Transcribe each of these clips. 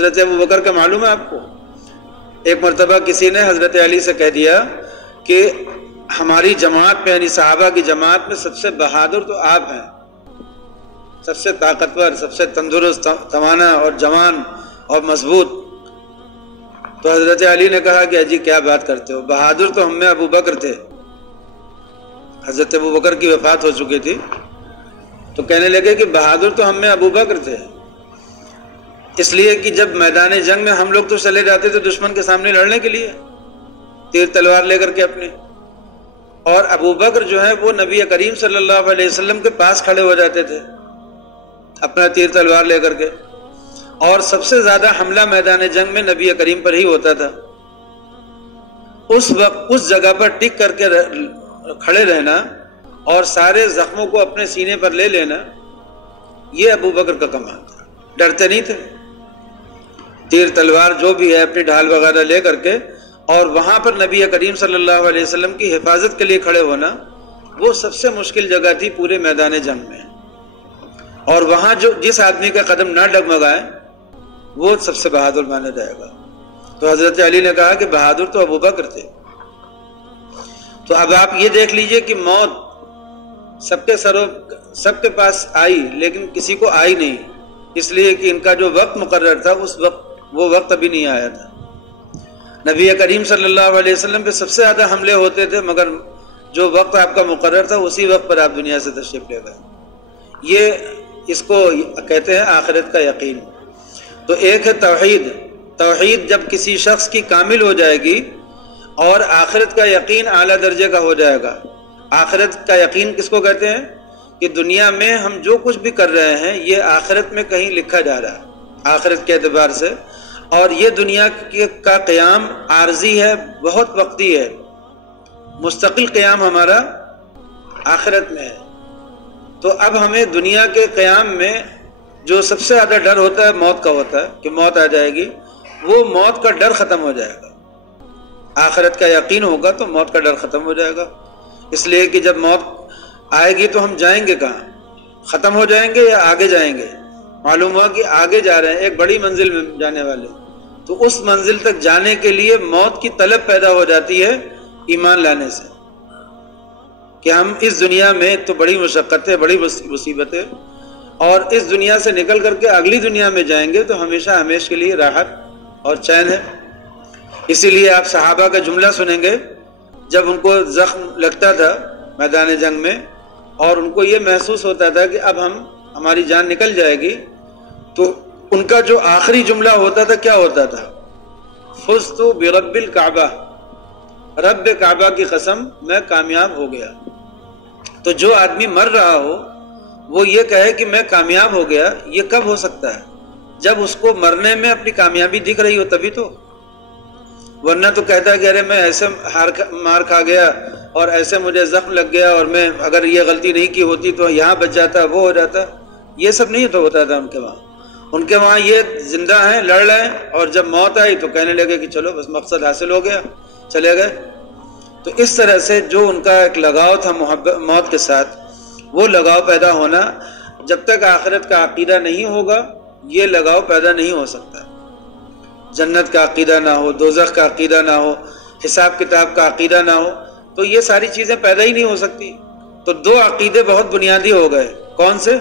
حضرت ابوبکر کا معلوم ہے آپ کو؟ ایک مرتبہ کسی نے حضرت علی سے کہہ دیا کہ ہماری جماعت میں یعنی صحابہ کی جماعت میں سب سے بہادر تو آپ ہیں، سب سے طاقتور، سب سے تندرست، توانا اور جوان اور مضبوط۔ تو حضرت علی نے کہا کہ اجی کیا بات کرتے ہو، بہادر تو ہم میں ابوبکر تھے۔ حضرت ابوبکر کی وفات ہو چکی تھی، تو کہنے لگے کہ بہادر تو ہم میں ابوبکر تھے، اس لیے کہ جب میدان جنگ میں ہم لوگ تو چلے جاتے تھے دشمن کے سامنے لڑنے کے لیے تیر تلوار لے کر کے اپنے، اور ابوبکر جو ہے وہ نبی کریم صلی اللہ علیہ وسلم کے پاس کھڑے ہو جاتے تھے اپنا تیر تلوار لے کر کے، اور سب سے زیادہ حملہ میدان جنگ میں نبی کریم پر ہی ہوتا تھا۔ اس وقت اس جگہ پر ٹک کر کے کھڑے رہنا اور سارے زخموں کو اپنے سینے پر لے لینا، یہ ابوبکر کا کمال تھا۔ ڈرتے نہیں تھے، تیر تلوار جو بھی ہے اپنی ڈھال وغیرہ لے کر کے، اور وہاں پر نبی کریم صلی اللہ علیہ وسلم کی حفاظت کے لیے کھڑے ہونا، وہ سب سے مشکل جگہ تھی پورے میدان جنگ میں، اور وہاں جو جس آدمی کا قدم نہ ڈگمگائے وہ سب سے بہادر مانا جائے گا۔ تو حضرت علی نے کہا کہ بہادر تو ابوبکر تھے۔ تو اب آپ یہ دیکھ لیجئے کہ موت سب کے پاس آئی لیکن کسی کو آئی نہیں، اس لیے کہ ان کا جو وقت مقرر تھا اس وقت وہ وقت ابھی نہیں آیا تھا۔ نبی کریم صلی اللہ علیہ وسلم پہ سب سے زیادہ حملے ہوتے تھے، مگر جو وقت آپ کا مقرر تھا اسی وقت پر آپ دنیا سے تشریف لے گئے۔ یہ اس کو کہتے ہیں آخرت کا یقین۔ تو ایک ہے توحید، توحید جب کسی شخص کی کامل ہو جائے گی اور آخرت کا یقین اعلیٰ درجے کا ہو جائے گا۔ آخرت کا یقین کس کو کہتے ہیں؟ کہ دنیا میں ہم جو کچھ بھی کر رہے ہیں یہ آخرت میں کہیں لکھا جا رہا ہے آخرت کے اعتبار سے، اور یہ دنیا کا قیام عارضی ہے، بہت وقتی ہے، مستقل قیام ہمارا آخرت میں ہے۔ تو اب ہمیں دنیا کے قیام میں جو سب سے زیادہ ڈر ہوتا ہے موت کا ہوتا ہے کہ موت آ جائے گی، وہ موت کا ڈر ختم ہو جائے گا۔ آخرت کا یقین ہوگا تو موت کا ڈر ختم ہو جائے گا، اس لیے کہ جب موت آئے گی تو ہم جائیں گے کہاں؟ ختم ہو جائیں گے یا آگے جائیں گے؟ معلوم ہوا کہ آگے جا رہے ہیں، ایک بڑی منزل میں جانے والے، تو اس منزل تک جانے کے لیے موت کی طلب پیدا ہو جاتی ہے ایمان لانے سے، کہ ہم اس دنیا میں تو بڑی مشقت ہے، بڑی مصیبت ہے، اور اس دنیا سے نکل کر کے اگلی دنیا میں جائیں گے تو ہمیشہ ہمیشہ کے لیے راحت اور چین ہے۔ اسی لیے آپ صحابہ کا جملہ سنیں گے، جب ان کو زخم لگتا تھا میدان جنگ میں اور ان کو یہ محسوس ہوتا تھا کہ اب ہماری جان نکل جائے گی، تو ان کا جو آخری جملہ ہوتا تھا کیا ہوتا تھا؟ فزت برب الکعبہ، رب کعبہ کی قسم میں کامیاب ہو گیا۔ تو جو آدمی مر رہا ہو وہ یہ کہے کہ میں کامیاب ہو گیا، یہ کب ہو سکتا ہے؟ جب اس کو مرنے میں اپنی کامیابی دکھ رہی ہو تبھی تو، ورنہ تو کہتا ہے کہ ارے میں ایسے مار کھا گیا اور ایسے مجھے زخم لگ گیا، اور میں اگر یہ غلطی نہیں کی ہوتی تو یہاں بچ جاتا، وہ ہو جاتا۔ یہ سب نہیں تو ہوتا تھا ان کے وہاں یہ زندہ ہیں، لڑ رہے ہیں، اور جب موت آئی تو کہنے لگے کہ چلو بس مقصد حاصل ہو گیا، چلے گئے۔ تو اس طرح سے جو ان کا ایک لگاؤ تھا موت کے ساتھ، وہ لگاؤ پیدا ہونا، جب تک آخرت کا عقیدہ نہیں ہوگا یہ لگاؤ پیدا نہیں ہو سکتا۔ جنت کا عقیدہ نہ ہو، دوزخ کا عقیدہ نہ ہو، حساب کتاب کا عقیدہ نہ ہو، تو یہ ساری چیزیں پیدا ہی نہیں ہو سکتی۔ تو دو عقیدے بہت بنیادی ہو گئے، کون سے؟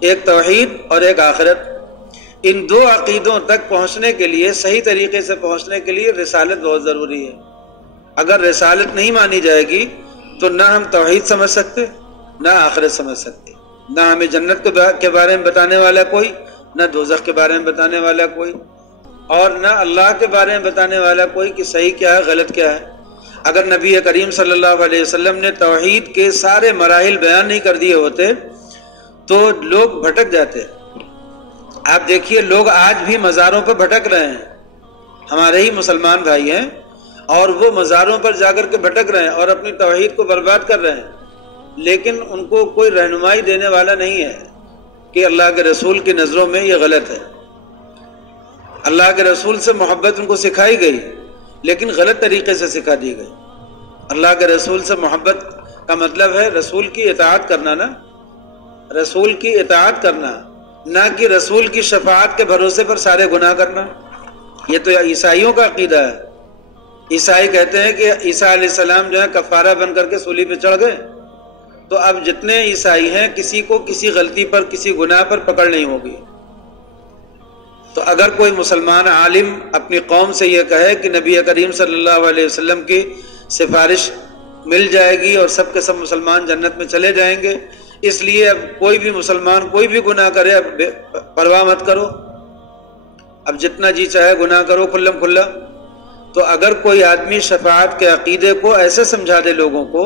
ایک توحید اور ایک آخرت۔ ان دو عقیدوں تک پہنچنے کے لیے، صحیح طریقے سے پہنچنے کے لیے رسالت بہت ضروری ہے۔ اگر رسالت نہیں مانی جائے گی تو نہ ہم توحید سمجھ سکتے، نہ آخرت سمجھ سکتے، نہ ہمیں جنت کے بارے میں بتانے والا کوئی، نہ دوزخ کے بارے میں بتانے والا کوئی، اور نہ اللہ کے بارے میں بتانے والا کوئی کہ صحیح کیا ہے غلط کیا ہے۔ اگر نبی کریم صلی اللہ علیہ وسلم نے توحید کے سارے مراحل بیان نہیں کر دیے ہوتے تو لوگ بھٹک جاتے۔ آپ دیکھیے لوگ آج بھی مزاروں پر بھٹک رہے ہیں، ہمارے ہی مسلمان بھائی ہیں، اور وہ مزاروں پر جا کر کے بھٹک رہے ہیں اور اپنی توحید کو برباد کر رہے ہیں، لیکن ان کو کوئی رہنمائی دینے والا نہیں ہے کہ اللہ کے رسول کی نظروں میں یہ غلط ہے۔ اللہ کے رسول سے محبت ان کو سکھائی گئی لیکن غلط طریقے سے سکھا دی گئی۔ اللہ کے رسول سے محبت کا مطلب ہے رسول کی اطاعت کرنا، نا، رسول کی اطاعت کرنا، نہ کہ رسول کی شفاعت کے بھروسے پر سارے گناہ کرنا۔ یہ تو عیسائیوں کا عقیدہ ہے۔ عیسائی کہتے ہیں کہ عیسیٰ علیہ السلام جو ہے کفارہ بن کر کے سولی پہ چڑھ گئے، تو اب جتنے عیسائی ہیں کسی کو کسی غلطی پر کسی گناہ پر پکڑ نہیں ہوگی۔ تو اگر کوئی مسلمان عالم اپنی قوم سے یہ کہے کہ نبی کریم صلی اللہ علیہ وسلم کی سفارش مل جائے گی اور سب کے سب مسلمان جنت میں چلے جائیں گے، اس لیے اب کوئی بھی مسلمان کوئی بھی گناہ کرے اب پرواہ مت کرو، اب جتنا جی چاہے گناہ کرو کھلم کھلا۔ تو اگر کوئی آدمی شفاعت کے عقیدے کو ایسے سمجھا دے لوگوں کو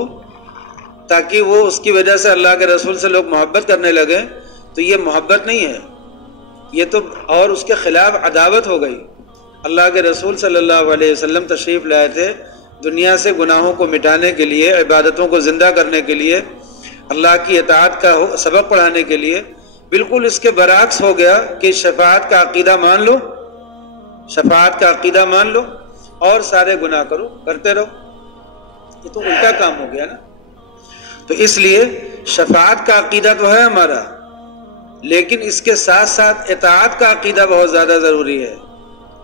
تاکہ وہ اس کی وجہ سے اللہ کے رسول سے لوگ محبت کرنے لگے، تو یہ محبت نہیں ہے، یہ تو اور اس کے خلاف عداوت ہو گئی۔ اللہ کے رسول صلی اللہ علیہ وسلم تشریف لائے تھے دنیا سے گناہوں کو مٹانے کے لیے، عبادتوں کو زندہ کرنے کے لیے، اللہ کی اطاعت کا سبق پڑھانے کے لیے۔ بالکل اس کے برعکس ہو گیا کہ شفاعت کا عقیدہ مان لو، شفاعت کا عقیدہ مان لو اور سارے گناہ کرتے رہو، یہ تو الٹا کام ہو گیا نا۔ تو اس لیے شفاعت کا عقیدہ تو ہے ہمارا، لیکن اس کے ساتھ ساتھ اطاعت کا عقیدہ بہت زیادہ ضروری ہے۔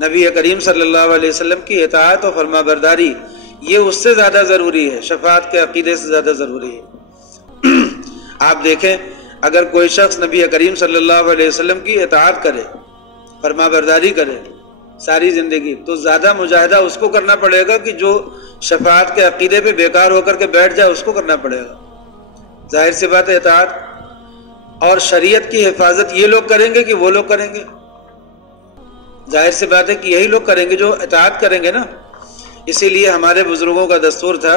نبی کریم صلی اللہ علیہ وسلم کی اطاعت اور فرما برداری یہ اس سے زیادہ ضروری ہے، شفاعت کے عقیدے سے زیادہ ضروری ہے۔ آپ دیکھیں اگر کوئی شخص نبی کریم صلی اللہ علیہ وسلم کی اطاعت کرے، فرما برداری کرے ساری زندگی، تو زیادہ مجاہدہ اس کو کرنا پڑے گا کہ جو شفاعت کے عقیدے پہ بیکار ہو کر کے بیٹھ جائے اس کو کرنا پڑے گا۔ ظاہر سی بات ہے اطاعت اور شریعت کی حفاظت یہ لوگ کریں گے کہ وہ لوگ کریں گے؟ ظاہر سی بات ہے کہ یہی لوگ کریں گے جو اطاعت کریں گے نا۔ اسی لیے ہمارے بزرگوں کا دستور تھا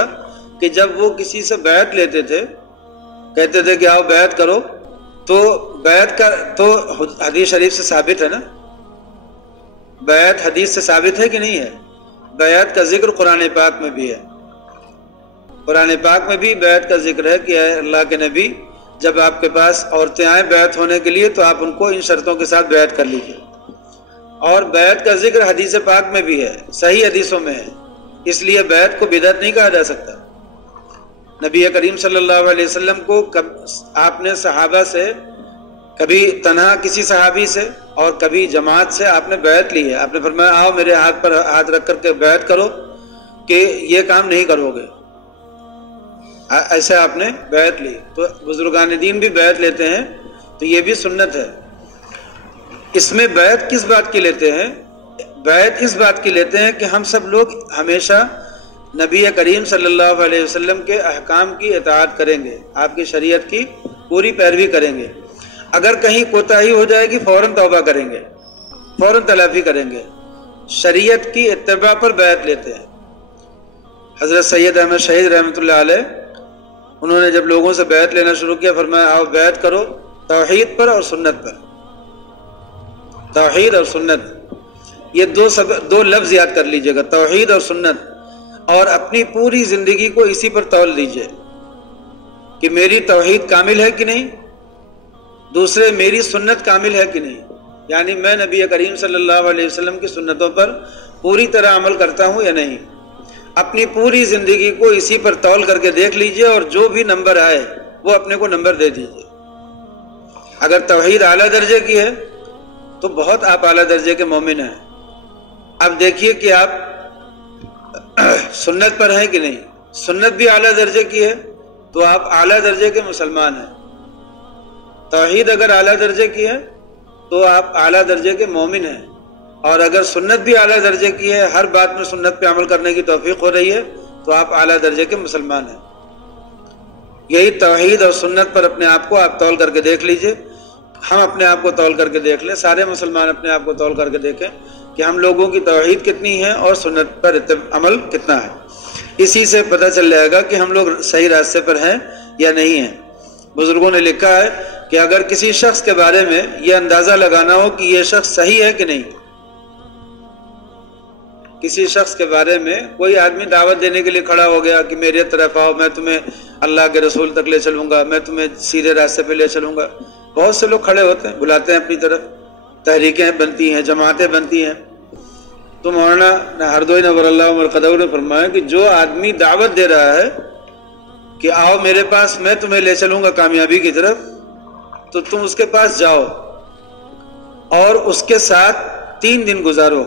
کہ جب وہ کسی سے بیعت لیتے تھے، کہتے تھے کہ آؤ بیعت کرو، تو بیعت کا تو حدیث شریف سے ثابت ہے نا، بیعت حدیث سے ثابت ہے کہ نہیں ہے؟ بیعت کا ذکر قرآن پاک میں بھی ہے، قرآن پاک میں بھی بیعت کا ذکر ہے کہ اے اللہ کے نبی جب آپ کے پاس عورتیں آئیں بیعت ہونے کے لیے تو آپ ان کو ان شرطوں کے ساتھ بیعت کر لیجیے۔ اور بیعت کا ذکر حدیث پاک میں بھی ہے، صحیح حدیثوں میں ہے، اس لیے بیعت کو بدعت نہیں کہا جا سکتا۔ نبی کریم صلی اللہ علیہ وسلم کو آپ نے صحابہ سے کبھی تنہا کسی صحابی سے اور کبھی جماعت سے آپ نے بیعت لی ہے، آپ نے فرمایا آؤ میرے ہاتھ پر ہاتھ رکھ کر کے بیعت کرو کہ یہ کام نہیں کرو گے، ایسے آپ نے بیعت لی۔ تو بزرگان دین بھی بیعت لیتے ہیں، تو یہ بھی سنت ہے۔ اس میں بیعت کس بات کی لیتے ہیں؟ بیعت اس بات کی لیتے ہیں کہ ہم سب لوگ ہمیشہ نبی کریم صلی اللہ علیہ وسلم کے احکام کی اطاعت کریں گے، آپ کی شریعت کی پوری پیروی کریں گے۔ اگر کہیں کوتاہی ہو جائے گی فوراً توبہ کریں گے، فوراً تلافی کریں گے، شریعت کی اتباع پر بیعت لیتے ہیں۔ حضرت سید احمد شہید رحمۃ اللہ علیہ انہوں نے جب لوگوں سے بیعت لینا شروع کیا فرمایا آؤ بیعت کرو توحید پر اور سنت پر، توحید اور سنت، یہ دو لفظ یاد کر لیجئے گا، توحید اور سنت، اور اپنی پوری زندگی کو اسی پر تول دیجئے کہ میری توحید کامل ہے کہ نہیں، دوسرے میری سنت کامل ہے کہ نہیں، یعنی میں نبی کریم صلی اللہ علیہ وسلم کی سنتوں پر پوری طرح عمل کرتا ہوں یا نہیں۔ اپنی پوری زندگی کو اسی پر تول کر کے دیکھ لیجئے اور جو بھی نمبر آئے وہ اپنے کو نمبر دے دیجئے۔ اگر توحید اعلیٰ درجے کی ہے تو بہت آپ اعلیٰ درجے کے مومن ہیں۔ اب دیکھیے کہ آپ سنت پر ہیں کہ نہیں، سنت بھی اعلیٰ درجے کی ہے تو آپ اعلیٰ درجے کے مسلمان ہیں۔ توحید اگر اعلیٰ درجے کی ہے تو آپ اعلیٰ درجے کے مومن ہیں، اور اگر سنت بھی اعلیٰ درجے کی ہے، ہر بات میں سنت پہ عمل کرنے کی توفیق ہو رہی ہے تو آپ اعلیٰ درجے کے مسلمان ہیں۔ یہی توحید اور سنت پر اپنے آپ کو آپ تول کر کے دیکھ لیجئے، ہم اپنے آپ کو تول کر کے دیکھ لیں، سارے مسلمان اپنے آپ کو تول کر کے دیکھیں کہ ہم لوگوں کی توحید کتنی ہے اور سنت پر عمل کتنا ہے۔ اسی سے پتہ چل جائے گا کہ ہم لوگ صحیح راستے پر ہیں یا نہیں ہیں۔ بزرگوں نے لکھا ہے کہ اگر کسی شخص کے بارے میں یہ اندازہ لگانا ہو کہ یہ شخص صحیح ہے کہ نہیں، کسی شخص کے بارے میں کوئی آدمی دعوت دینے کے لیے کھڑا ہو گیا کہ میرے طرف آؤ، میں تمہیں اللہ کے رسول تک لے چلوں گا، میں تمہیں سیدھے راستے پہ لے چلوں گا، بہت سے لوگ کھڑے ہوتے ہیں، بلاتے ہیں اپنی طرف، تحریکیں بنتی ہیں، جماعتیں بنتی ہیں۔ تو مولانا ہردوئی نور اللہ مرقدہ نے فرمایا کہ جو آدمی دعوت دے رہا ہے کہ آؤ میرے پاس میں تمہیں لے چلوں گا کامیابی کی طرف، تو تم اس کے پاس جاؤ، اور اس کے ساتھ 3 دن گزارو.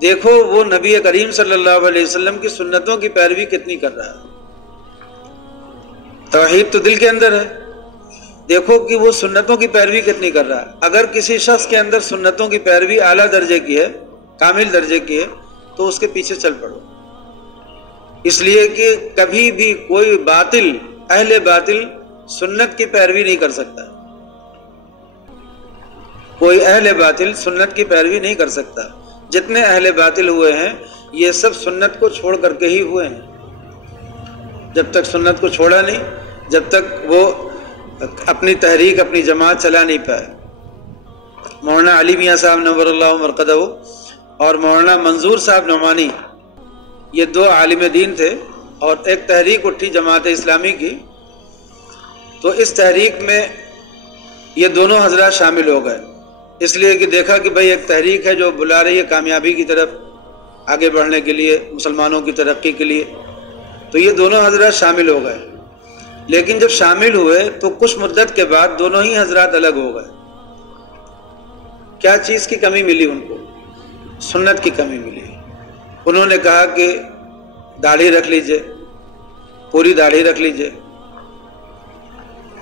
دیکھو وہ نبی کریم صلی اللہ علیہ وسلم کی سنتوں کی پیروی کتنی کر رہا ہے. توحید تو دل کے اندر ہے، دیکھو کہ وہ سنتوں کی پیروی کتنی کر رہا ہے. اگر کسی شخص کے اندر سنتوں کی پیروی اعلیٰ درجے کی ہے، کامل درجے کی ہے، تو اس کے پیچھے چل پڑو. اس لیے کہ کبھی بھی کوئی باطل، اہل باطل سنت کی پیروی نہیں کر سکتا. کوئی اہل باطل سنت کی پیروی نہیں کر سکتا. جتنے اہل باطل ہوئے ہیں یہ سب سنت کو چھوڑ کر کے ہی ہوئے ہیں. جب تک سنت کو چھوڑا نہیں، جب تک وہ اپنی تحریک، اپنی جماعت چلا نہیں پائے. مولانا علی میاں صاحب نور اللہ مرقدہ اور مولانا منظور صاحب نعمانی، یہ 2 عالم دین تھے، اور ایک تحریک اٹھی جماعت اسلامی کی. تو اس تحریک میں یہ دونوں حضرات شامل ہو گئے، اس لیے کہ دیکھا کہ بھئی ایک تحریک ہے جو بلا رہی ہے کامیابی کی طرف، آگے بڑھنے کے لیے، مسلمانوں کی ترقی کے لیے. تو یہ دونوں حضرات شامل ہو گئے. لیکن جب شامل ہوئے تو کچھ مدت کے بعد دونوں ہی حضرات الگ ہو گئے. کیا چیز کی کمی ملی ان کو؟ سنت کی کمی ملی. انہوں نے کہا کہ داڑھی رکھ لیجئے، پوری داڑھی رکھ لیجئے،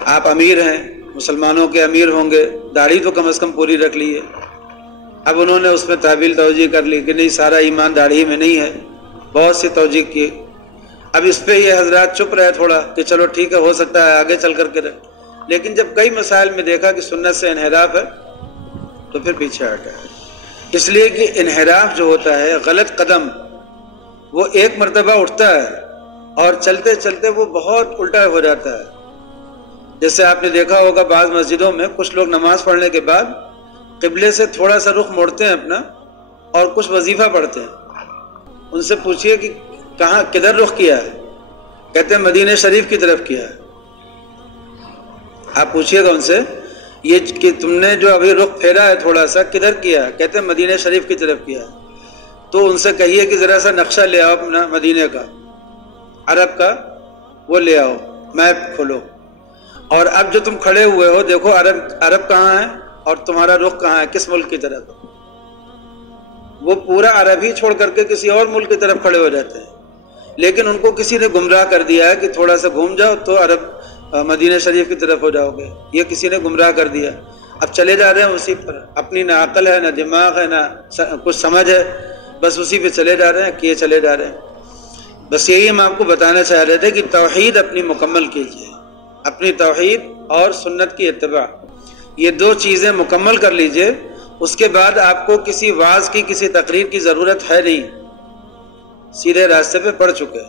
آپ امیر ہیں، مسلمانوں کے امیر ہوں گے، داڑھی تو کم از کم پوری رکھ لیجئے. اب انہوں نے اس میں تعویل توجیہ کر لی کہ نہیں، سارا ایمان داڑھی میں نہیں ہے، بہت سی توجیہ کی. اب اس پہ یہ حضرات چپ رہے تھوڑا کہ چلو ٹھیک ہے، ہو سکتا ہے آگے چل کر کے رہے. لیکن جب کئی مسائل میں دیکھا کہ سنت سے انحراف ہے تو پھر پیچھے ہٹا. اس لیے کہ انحراف جو ہوتا ہے، غلط قدم، وہ ایک مرتبہ اٹھتا ہے اور چلتے چلتے وہ بہت الٹا ہو جاتا ہے. جیسے آپ نے دیکھا ہوگا بعض مسجدوں میں کچھ لوگ نماز پڑھنے کے بعد قبلے سے تھوڑا سا رخ موڑتے ہیں اپنا اور کچھ وظیفہ پڑھتے ہیں. ان سے پوچھئے کہ کہاں، کدھر رخ کیا ہے؟ کہتے ہیں مدینہ شریف کی طرف کیا ہے. آپ پوچھئے گا ان سے یہ کہ تم نے جو ابھی رخ پھیرا ہے تھوڑا سا، کدھر کیا ہے؟ کہتے ہیں مدینہ شریف کی طرف کیا ہے. تو ان سے کہیے کہ ذرا سا نقشہ لے آؤ اپنا مدینہ کا، عرب کا، وہ لے آؤ، میپ کھولو. اور اب جو تم کھڑے ہوئے ہو دیکھو عرب کہاں ہے اور تمہارا رخ کہاں ہے، کس ملک کی طرف. وہ پورا عرب ہی چھوڑ کر کے کسی اور ملک کی طرف کھڑے ہو جاتے ہیں. لیکن ان کو کسی نے گمراہ کر دیا ہے کہ تھوڑا سا گھوم جاؤ تو عرب مدینہ شریف کی طرف ہو جاؤ گے. یہ کسی نے گمراہ کر دیا. اب چلے جا رہے ہیں اسی پر، اپنی نہ عقل ہے، نہ دماغ ہے، نہ کچھ سمجھ ہے، بس اسی پہ چلے جا رہے ہیں، کیے چلے جا رہے ہیں. بس یہی ہم آپ کو بتانا چاہ رہے تھے کہ توحید اپنی مکمل کیجیے. اپنی توحید اور سنت کی اتباع، یہ 2 چیزیں مکمل کر لیجئے. اس کے بعد آپ کو کسی وعظ کی، کسی تقریر کی ضرورت ہے نہیں. سیدھے راستے پہ پڑ چکے.